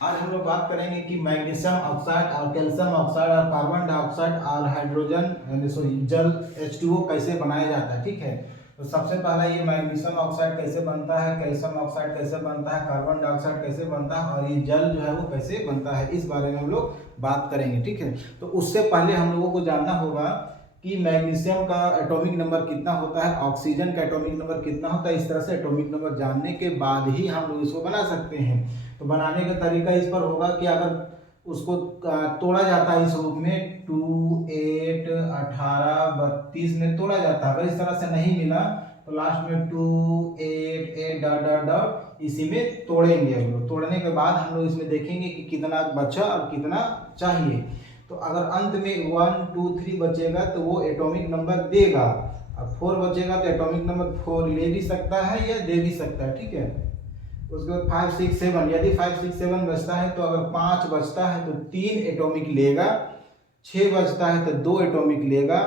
आज हम लोग बात करेंगे कि मैग्नीशियम ऑक्साइड और कैल्शियम ऑक्साइड और कार्बन डाइऑक्साइड और हाइड्रोजन जल H2O कैसे बनाया जाता है। ठीक है, तो सबसे पहला ये मैग्नीशियम ऑक्साइड कैसे बनता है, कैल्शियम ऑक्साइड कैसे बनता है, कार्बन डाइऑक्साइड कैसे बनता है और ये जल जो है वो कैसे बनता है, इस बारे में हम लोग बात करेंगे। ठीक है, तो उससे पहले हम लोगों को जानना होगा कि मैग्नीशियम का एटॉमिक नंबर कितना होता है, ऑक्सीजन का एटॉमिक नंबर कितना होता है। इस तरह से एटॉमिक नंबर जानने के बाद ही हम लोग इसको बना सकते हैं। तो बनाने का तरीका इस पर होगा कि अगर उसको तोड़ा जाता है इस रूप में 2, 8, 18, 32 में तोड़ा जाता है। अगर इस तरह से नहीं मिला तो लास्ट में 2, 8, 8 डॉट डॉट डॉट इसी में तोड़ेंगे हम लोग। तोड़ने के बाद हम लोग इसमें देखेंगे कि कितना बचा और कितना चाहिए। तो अगर अंत में 1, 2, 3 बचेगा तो वो एटॉमिक नंबर देगा, और 4 बचेगा तो एटॉमिक नंबर 4 ले भी सकता है या दे भी सकता है। ठीक है, उसके बाद 5, 6, 7, यदि 5, 6, 7 बचता है तो अगर 5 बचता है तो 3 एटॉमिक लेगा, 6 बचता है तो 2 एटॉमिक लेगा,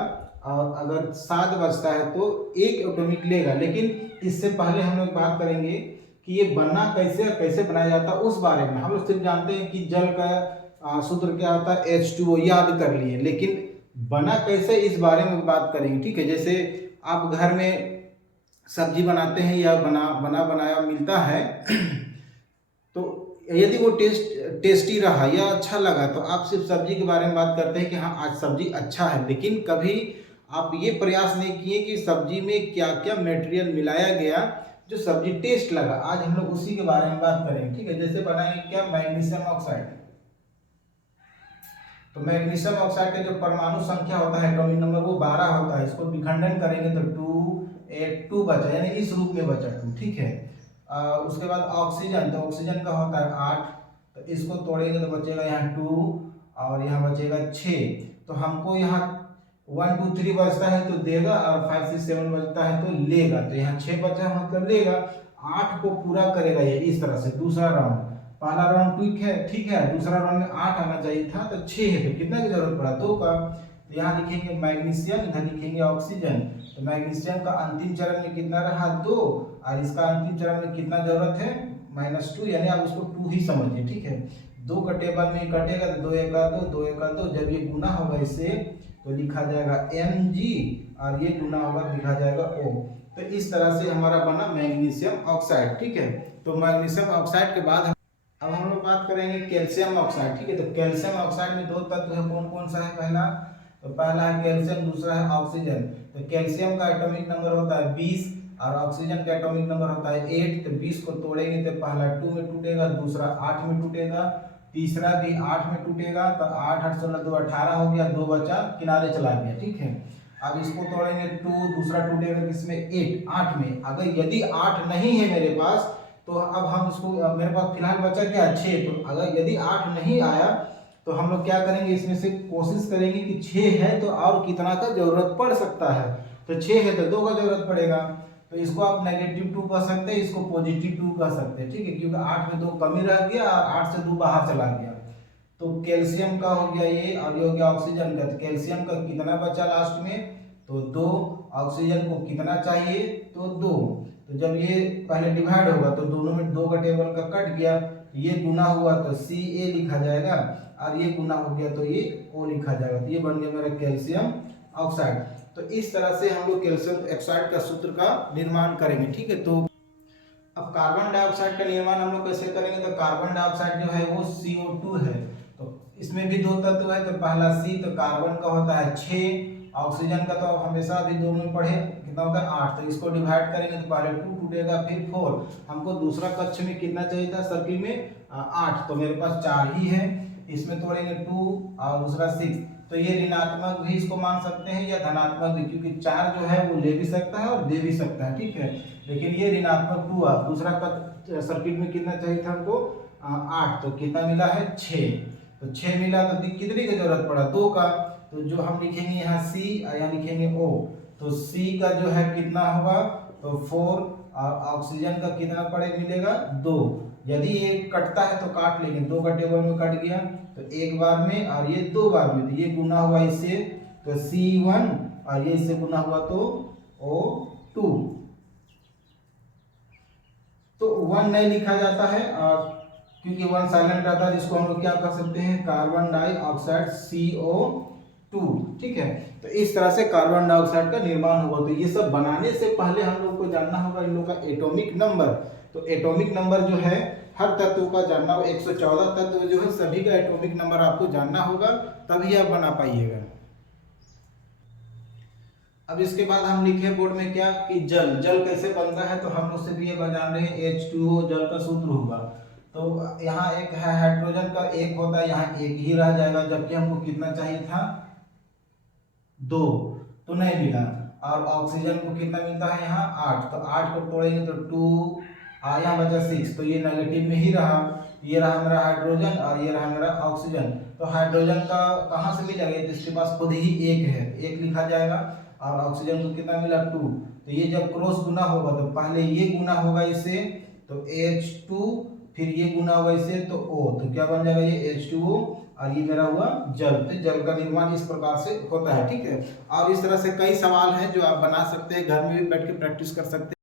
और अगर 7 बचता है तो 1 एटॉमिक लेगा। लेकिन इससे पहले हम लोग बात करेंगे कि ये बनना कैसे और कैसे बनाया जाता है उस बारे में। हम लोग सिर्फ जानते हैं कि जल का सूत्र क्या होता है, H2O, याद कर लिए, लेकिन बना कैसे इस बारे में बात करेंगे। ठीक है, जैसे आप घर में सब्जी बनाते हैं या बना बनाया मिलता है तो यदि वो टेस्टी रहा या अच्छा लगा तो आप सिर्फ सब्जी के बारे में बात करते हैं कि हाँ आज सब्जी अच्छा है, लेकिन कभी आप ये प्रयास नहीं किए कि सब्जी में क्या क्या मटेरियल मिलाया गया जो सब्जी टेस्ट लगा। आज हम लोग उसी के बारे में बात करेंगे। ठीक है, जैसे बनाएंगे क्या, मैग्नीशियम ऑक्साइड। तो मैग्नीशियम ऑक्साइड का जो परमाणु संख्या होता है, एटॉमिक नंबर, वो 12 होता है। इसको विखंडन करेंगे तो 2, 8, 2 बचा, यानी इस रूप में बचा 2। ठीक है, उसके बाद ऑक्सीजन, तो ऑक्सीजन का होता है 8, तो इसको तोड़ेंगे तो बचेगा यहाँ 2 और यहाँ बचेगा 6। तो हमको यहाँ 1, 2, 3 बचता है तो देगा, और 5, 6, 7 बचता है तो लेगा। तो यहाँ 6 बचा मतलब लेगा, 8 को पूरा करेगा ये इस तरह से। दूसरा राउंड, पहला राउंड ठीक है, दूसरा राउंड में 8 आना चाहिए था तो 6 है, तो कितना की जरूरत पड़ा, 2 का। तो यहाँ लिखेंगे मैग्नीशियम, इधर लिखेंगे ऑक्सीजन। तो मैग्नीशियम का अंतिम चरण में कितना रहा, 2, और इसका अंतिम चरण में कितना जरूरत है, -2, यानी आप उसको 2 ही समझिए। ठीक है, 2 का टेबल में कटेगा तो 2 एका 2, 2 एका 2, जब ये गुना होगा इससे तो लिखा जाएगा Mg, और ये गुना होगा लिखा जाएगा O। तो इस तरह से हमारा बना मैग्नीशियम ऑक्साइड। ठीक है, तो मैग्नीशियम ऑक्साइड के बाद अब हम लोग बात करेंगे कैल्शियम ऑक्साइड। ठीक है, तो कैल्शियम ऑक्साइड में 2 तत्व है, कौन कौन सा है, पहला है कैल्शियम, दूसरा है ऑक्सीजन। तो कैल्शियम का एटॉमिक नंबर होता है 20 और ऑक्सीजन का एटॉमिक नंबर होता है 8। तो 20 को तोड़ेंगे तो पहला 2 में टूटेगा, दूसरा 8 में टूटेगा, तीसरा भी 8 में टूटेगा। तो 8, 8, 16, 2, 18 हो गया, 2 बचा, किनारे चला गया। ठीक है, अब इसको तोड़ेंगे 2, दूसरा टूटेगा किसमें, 8 में। अगर यदि 8 नहीं है मेरे पास तो अब हम इसको, मेरे पास फिलहाल बचा क्या, 6। तो अगर यदि 8 नहीं आया तो हम लोग क्या करेंगे, इसमें से कोशिश करेंगे कि 6 है तो और कितना का जरूरत पड़ सकता है। तो 6 है तो 2 का जरूरत पड़ेगा। तो इसको आप -2 कह सकते हैं, इसको +2 कह सकते हैं। ठीक है, क्योंकि 8 में 2 कमी रह गया और 8 से 2 बाहर चला गया। तो कैल्शियम का हो गया ये, और ये हो गया ऑक्सीजन का। तो कैल्शियम का कितना बचा लास्ट में, तो 2। ऑक्सीजन को कितना चाहिए, तो 2। तो जब ये पहले डिवाइड होगा तो दोनों में 2 का टेबल का कट गया, ये गुना हुआ तो Ca लिखा जाएगा, और ये गुना हो गया तो ये O लिखा जाएगा। तो ये बन गया मेरा कैल्शियम ऑक्साइड। तो इस तरह से हम लोग कैल्शियम ऑक्साइड का सूत्र का निर्माण करेंगे। ठीक है, तो अब कार्बन डाइऑक्साइड का निर्माण हम लोग कैसे करेंगे, तो कार्बन डाइऑक्साइड जो है वो CO2 है। तो इसमें भी 2 तत्व है, तो पहला C, तो कार्बन का होता है 6, ऑक्सीजन का तो हमेशा भी दोनों में पढ़े कितना होता है 8। तो इसको डिवाइड करेंगे तो पहले 2 टूटेगा, फिर 4। हमको दूसरा कक्ष में कितना चाहिए था, सर्किल में 8, तो मेरे पास 4 ही है। इसमें तोड़ेंगे 2 और दूसरा 6। तो ये ऋणात्मक भी इसको मान सकते हैं या धनात्मक भी, क्योंकि 4 जो है वो ले भी सकता है और दे भी सकता है। ठीक है, लेकिन ये ऋणात्मक 2 आ। दूसरा का सर्किट में कितना चाहिए था हमको, 8, तो कितना मिला है, 6। तो 6 मिला तो कितने की जरूरत पड़ा, 2 का। तो जो हम लिखेंगे यहाँ C और यहाँ लिखेंगे O। तो C का जो है कितना होगा, तो 4, और ऑक्सीजन का कितना पड़े मिलेगा, 2। यदि ये कटता है तो काट लेंगे, 2 का टेबल में कट गया तो एक बार में, और ये 2 बार में, तो ये गुना हुआ इससे तो C1, और ये इससे गुना हुआ तो O2। तो 1 नहीं लिखा जाता है, और क्योंकि वन साइलेंट रहता है, जिसको हम लोग क्या कर सकते हैं, कार्बन डाइऑक्साइड CO2। ठीक है, तो इस तरह से कार्बन डाइऑक्साइड का निर्माण होगा। तो ये सब बनाने से पहले हम लोग को जानना होगा इन लोग का एटॉमिक नंबर। तो एटॉमिक नंबर जो है हर तत्व का जानना होगा, 114 तत्व जो है सभी का एटॉमिक नंबर आपको जानना होगा, तभी आप बना पाइएगा। अब इसके बाद हम लिखे बोर्ड में क्या कि जल कैसे बनता है, तो हम लोग से भी ये जान रहे हैं H2O जल का सूत्र होगा। तो यहाँ एक है हाइड्रोजन का एक होता है, यहाँ एक ही रह जाएगा, जबकि हमको कितना चाहिए था, 2, तो नहीं मिला। और ऑक्सीजन को कितना मिलता है यहाँ 8, तो 8 को तोड़ेंगे तो 2, यहाँ बचा 6, तो ये नेगेटिव में ही रहा। ये रहा मेरा हाइड्रोजन और ये रहा मेरा ऑक्सीजन। तो हाइड्रोजन का कहाँ से मिलेगा, जिसके पास खुद ही एक है, एक लिखा जाएगा। और ऑक्सीजन को कितना मिला 2, तो ये जब क्रॉस गुना होगा तो पहले ये गुना होगा इससे, तो H2, फिर ये गुना होगा इससे तो O, तो क्या बन जाएगा ये H2O, और ये मेरा हुआ जल। तो जल का निर्माण इस प्रकार से होता है। ठीक है, और इस तरह से कई सवाल हैं जो आप बना सकते हैं, घर में भी बैठ के प्रैक्टिस कर सकते हैं।